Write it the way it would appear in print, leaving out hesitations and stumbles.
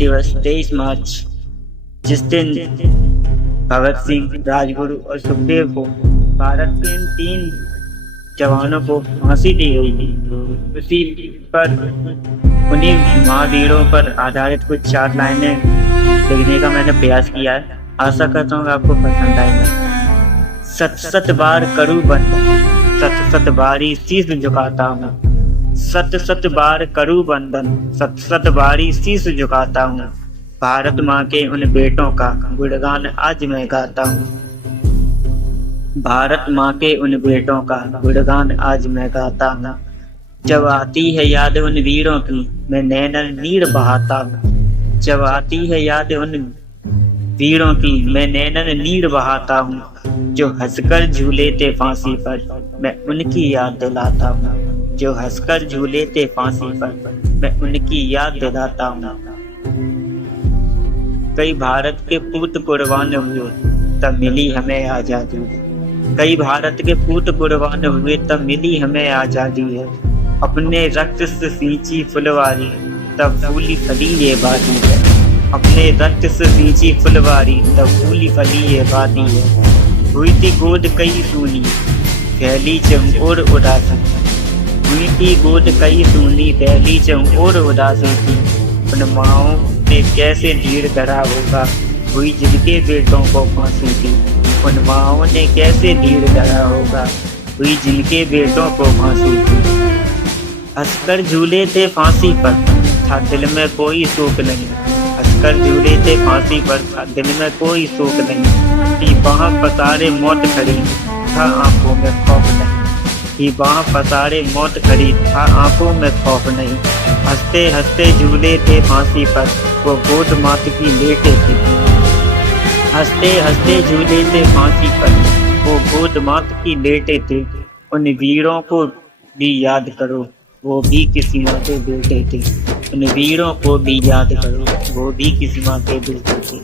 दिवस 23 मार्च, जिस दिन भगत सिंह, राजगुरु और सुखदेव को भारत के इन 3 जवानों को फांसी दी गई थी, उसी पर उन्हीं महावीरों पर आधारित कुछ 4 लाइनें लिखने का मैंने प्रयास किया है। आशा करता हूँ आपको पसंद आएगा। सत सत बार करूँ बंधन, सत सत बारी शीश झुकाता हूँ। सत सत बार करूँ बंधन, सत सत बारी शीश झुकाता हूँ। भारत माँ के उन बेटों का गुणगान आज मैं गाता हूँ। भारत माँ के उन बेटों का गुणगान आज मैं गाता हूँ। जब आती है याद उन वीरों की, मैं नैनन नीर बहाता हूँ। जब आती है याद उन वीरों की, मैं नैनन नीर बहाता हूँ। जो हंसकर झूले थे फांसी पर, मैं उनकी याद दिलाता हूँ। जो हंसकर झूले थे फांसी पर, मैं उनकी याद दिलाता हूँ। कई भारत के पूत कुर्बान हुए तब मिली हमें आजादी। कई भारत के पूत कुर्बान हुए तब मिली हमें आजादी है। अपने रक्त से सींची फुलवारी, तब फूली फली ये वादी है। अपने रक्त से सींची फुलवारी, तब फूली फली ये वादी है। हुई थी गोद कई सूनी, फैली चमोर उदासी। हुई थी गोद कई सूनी, फैली चमोर उदासी थी। उन माओं ने कैसे ढीर धरा होगा, हुई जिनके बेटों को फांसी थी। उन माओं ने कैसे ढीर धरा होगा, हुई जिनके बेटों को फांसी थी। हंसकर झूले थे फांसी पर, था दिल में कोई शोक नहीं। हंसकर झूले थे फांसी पर, था दिल में कोई शोक नहीं। थी बाह पसारे मौत खड़ी, था आंखों में खौफ नहीं। थी बाह पसारे मौत खड़ी, था आंखों में खौफ नहीं। हंसते हंसते झूले थे फांसी पर, वो गोद मात की लेटे थे। हंसते हंसते झूले थे फांसी पर, वो गोद मात की लेटे थे। उन वीरों को भी याद करो, वो भी किसी माँ के बेटे थे। उन वीरों को भी याद करो, वो भी किसी माँ के बेटे थे।